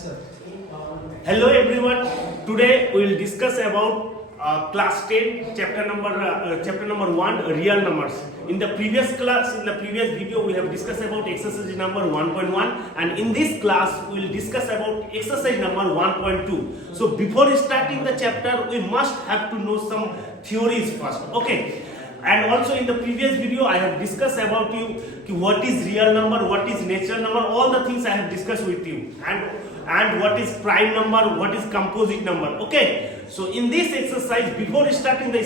Hello everyone. Today we will discuss about class 10 chapter number 1 real numbers. In the previous video we have discussed about exercise number 1.1 and in this class we will discuss about exercise number 1.2. So before starting the chapter we must have to know some theories first. Okay. And also in the previous video I have discussed about you what is real number, what is natural number, all the things I have discussed with you, and what is prime number, what is composite number. Okay, so in this exercise, before starting the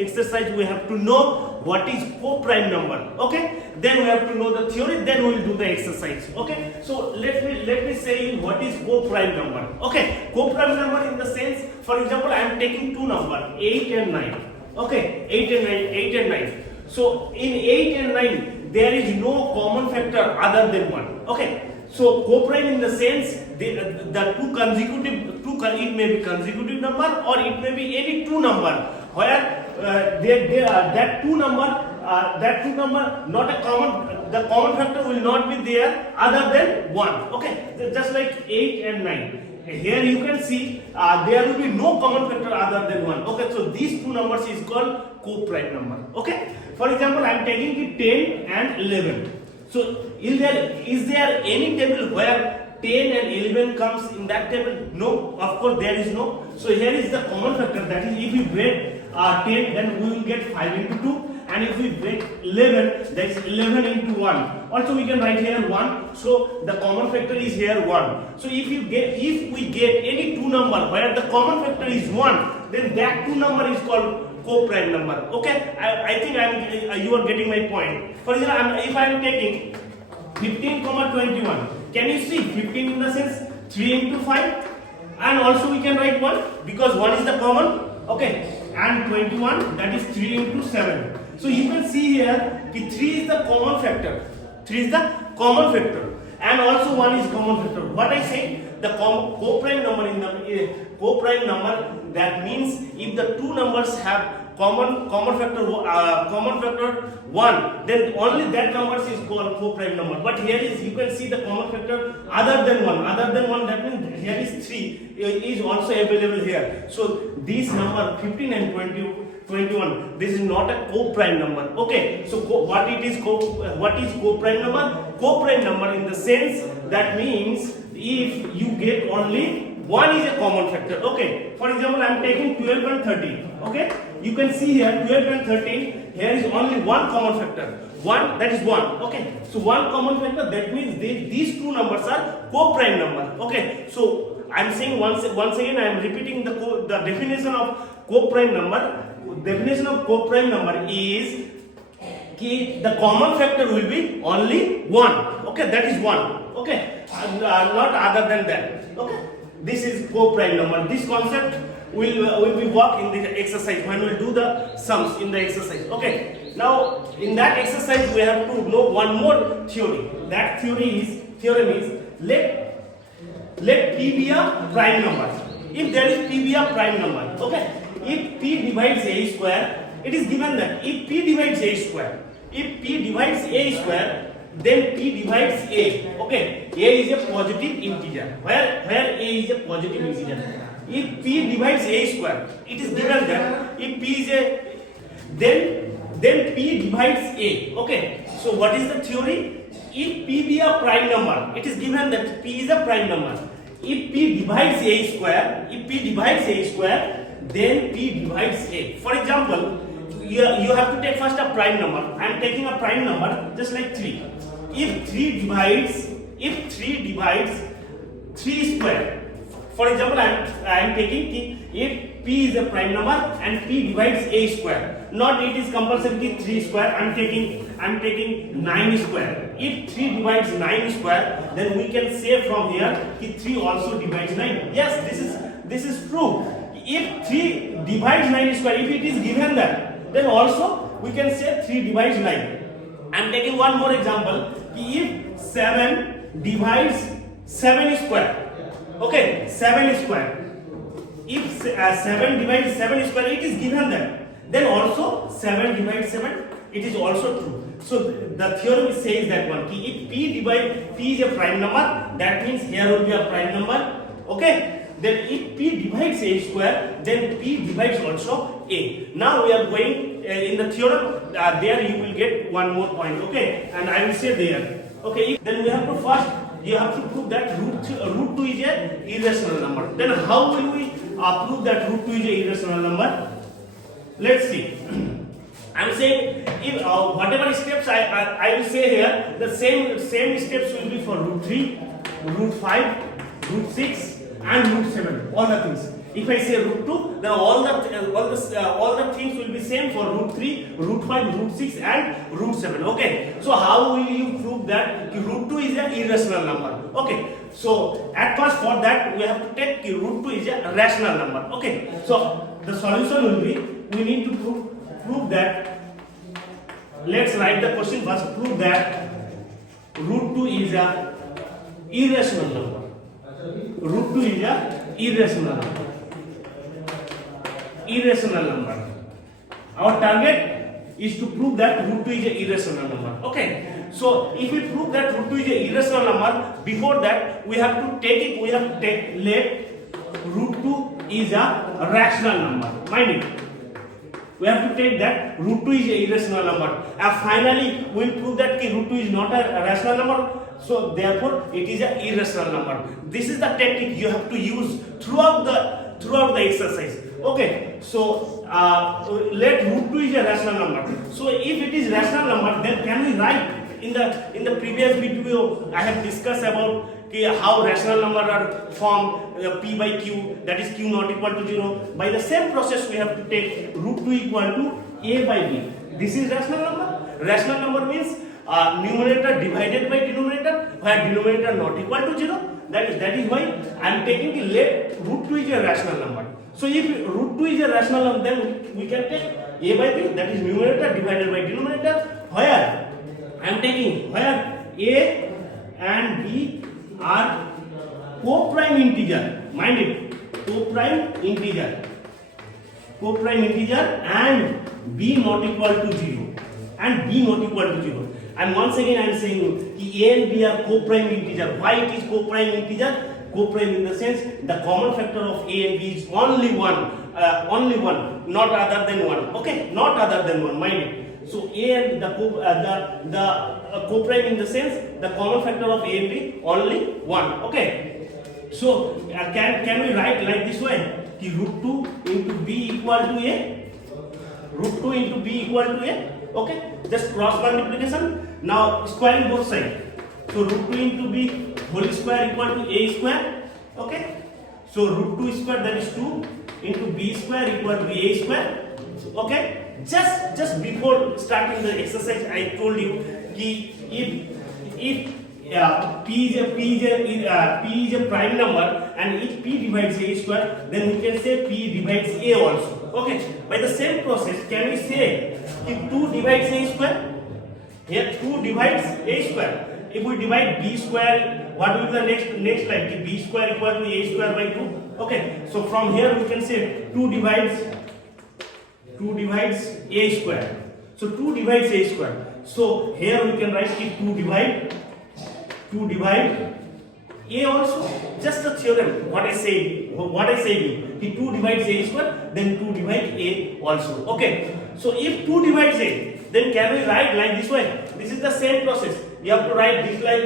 exercise we have to know what is co-prime number. Okay, then we have to know the theory, then we will do the exercise. Okay, so let me say what is co-prime number. Okay, co-prime number in the sense, for example, I am taking two numbers 8 and 9. Okay, 8 and 9. So in 8 and 9 there is no common factor other than 1. Okay, so co-prime in the sense the two consecutive it may be consecutive number or it may be any two number where that two number not a common, the common factor will not be there other than 1. Okay, just like 8 and 9. Here you can see there will be no common factor other than 1. Okay, so these two numbers is called co-prime number. Okay, for example, I am taking 10 and 11. So is there any table where 10 and 11 comes in that table? No, of course there is no. So here is the common factor, that is if we break 10 then we will get 5 into 2, and if we break 11 that is 11 into 1. Also we can write here 1, so the common factor is here 1. So if we get any two number where the common factor is 1, then that two number is called co-prime number. Okay, I think you are getting my point. For example, if I am taking 15, 21, can you see 15 in the sense 3 into 5, and also we can write 1 because 1 is the common. Okay, and 21 that is 3 into 7. So you can see here 3 is the common factor. 3 is the common factor, and also 1 is common factor. What I say, the co-prime number in the co-prime number, that means if the two numbers have common factor 1, then only that number is called co-prime number. But here is, you can see the common factor other than 1. Other than 1, that means here is 3 is also available here. So this number 15 and 21, this is not a co-prime number. Okay, so what is co-prime number? Co-prime number in the sense that means if you get only 1 is a common factor. Okay, for example, I am taking 12 and 13. Okay, you can see here 12 and 13, here is only one common factor. 1, that is 1. Okay, so one common factor, that means these two numbers are co-prime number. Okay, so I am saying once again I am repeating the definition of co-prime number. Definition of co-prime number is the common factor will be only 1. Okay, that is 1. Okay, not other than that. Okay, this is co-prime number. This concept will be work in the exercise when we do the sums in the exercise. Okay, now in that exercise we have to know one more theory. That theorem is let P be a prime number. If there is P be a prime number, okay, if P divides A square, it is given that if P divides A square, then P divides A. Okay, A is a positive integer. Where A is a positive integer. If P divides A square, it is given that if P is a, then P divides A. Okay, so what is the theory? If P be a prime number, it is given that P is a prime number. If P divides A square, then P divides A. For example, you have to take first a prime number. I am taking a prime number just like 3. If 3 divides 3 square, for example, I am taking if P is a prime number and P divides A square, not it is compulsory 3 square. I am taking 9 square. If 3 divides 9 square, then we can say from here 3 also divides 9. Yes, this is true. If 3 divides 9 square, if it is given that, then also we can say 3 divides 9. I am taking one more example. If 7 divides 7 square, okay, 7 square. If 7 divides 7 square, it is given that, then also 7 divides 7, it is also true. So the theorem says that one, if P is a prime number, that means here will be a prime number. Okay. Then if p divides a square, then p divides also a. Now we are going in the theorem. There you will get one more point. Okay, and I will say there. Okay. Then we have to first you have to prove that root 2 is a irrational number. Then how will we prove that root 2 is a irrational number? Let's see. I am saying if whatever steps I will say here, the same steps will be for root 3, root 5, root 6, and root 7. All the things. If I say root 2, then all the things will be same for root 3, root 5, root 6, and root 7. Okay. So how will you prove that root 2 is an irrational number? Okay. So at first for that we have to take root 2 is a rational number. Okay. So the solution will be we need to prove that. Let's write the question first. Prove that root 2 is a irrational number. Root 2 is a irrational number. Irrational number. Our target is to prove that root 2 is an irrational number. Okay. So if we prove that root 2 is an irrational number, before that we have to take it. We have to let root 2 is a rational number. Mind it. We have to take that root 2 is a irrational number. And finally we will prove that root 2 is not a rational number. So therefore it is an irrational number. This is the technique you have to use throughout the exercise. Okay. So let root 2 is a rational number. So if it is rational number, then can we write in the previous video I have discussed about how rational numbers are formed, p by q, that is q not equal to 0. By the same process we have to take root 2 equal to a by b. This is rational number. Rational number means numerator divided by denominator, where denominator not equal to 0. That is why I am taking let root 2 is a rational number. So if root 2 is a rational number, then we can take a by b, that is numerator divided by denominator, where I am taking where a and b are co-prime integer. Mind it, co-prime integer, and b not equal to 0, and b not equal to 0. And once again I am saying a and b are co-prime integer. Why it is co-prime integer? Co-prime in the sense the common factor of a and b is only one, not other than 1. Okay, not other than 1. Mind it. So a and the co-prime in the sense the common factor of a and b only 1. Okay. So can we write like this way? Root 2 into b equal to a. Root 2 into b equal to a. Okay. Just cross multiplication. Now squaring both sides. So root 2 into b whole square equal to a square. Okay. So root 2 square, that is 2, into b square equal to a square. Okay. Just before starting the exercise, I told you if p is a prime number, and if p divides a square, then we can say p divides a also. Okay. By the same process, can we say if 2 divides a square? Here 2 divides a square. If we divide b square, what will be the next line? B square equal to a square by 2. Okay. So from here we can say 2 divides a square. So 2 divides a square. So here we can write 2 divide a also. Just the theorem. What I said. If 2 divides a square, then 2 divides a also. Okay. So if 2 divides a, then can we write like this way? This is the same process. You have to write this line.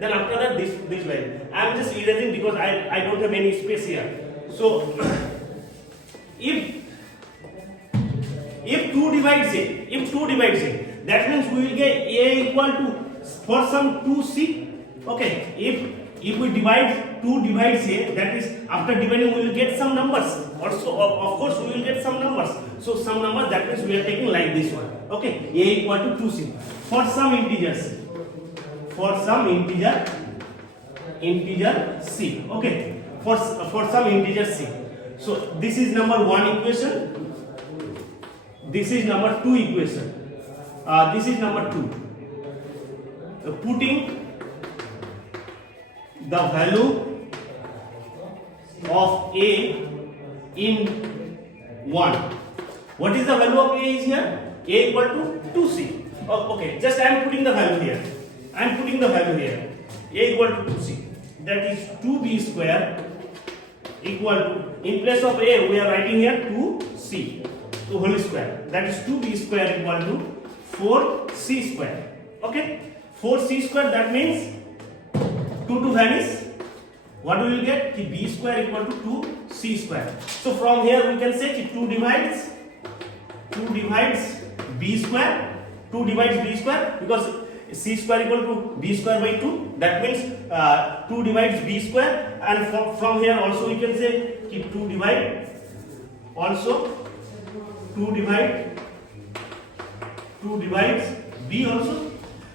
Then after that this line. I am just erasing because I don't have any space here. So if 2 divides a, that means we will get a equal to, for some 2c. Okay. If we divide 2 divides a, that is after dividing we will get some numbers. Also of course we will get some numbers. So some numbers, that means we are taking like this one. Okay. A equal to 2c. For some integers. Integer c. Okay. For some integer c. So this is number 1 equation. This is number 2 equation. This is number 2. Putting the value of a in 1. What is the value of a is here? A equal to 2c. Okay, just I am putting the value here. A equal to 2c. that is 2b square equal to, in place of a we are writing here 2c, to whole square, that is 2b square equal to 4c square. Okay, 4c square, that means 2 to vanish, what we will get, ki b square equal to 2c square. So from here we can say ki 2 divides b square, 2 divides b square, because c square equal to b square by 2, that means 2 divides b square, and from here also we can say ki 2 divides b also.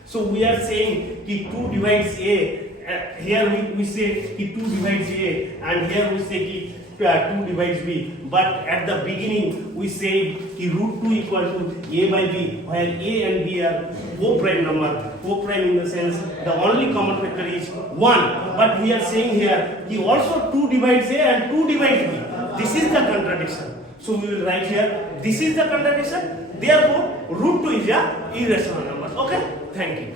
So we are saying ki 2 divides a, here we say ki 2 divides a, and here we say ki 2 divides b, but at the beginning we say ki root 2 equal to a by b, while a and b are co-prime number. Co-prime in the sense the only common factor is 1, but we are saying here ki also 2 divides a and 2 divides b. This is the contradiction. So we will write here, this is the contradiction, therefore root 2 is a irrational number. Okay, thank you.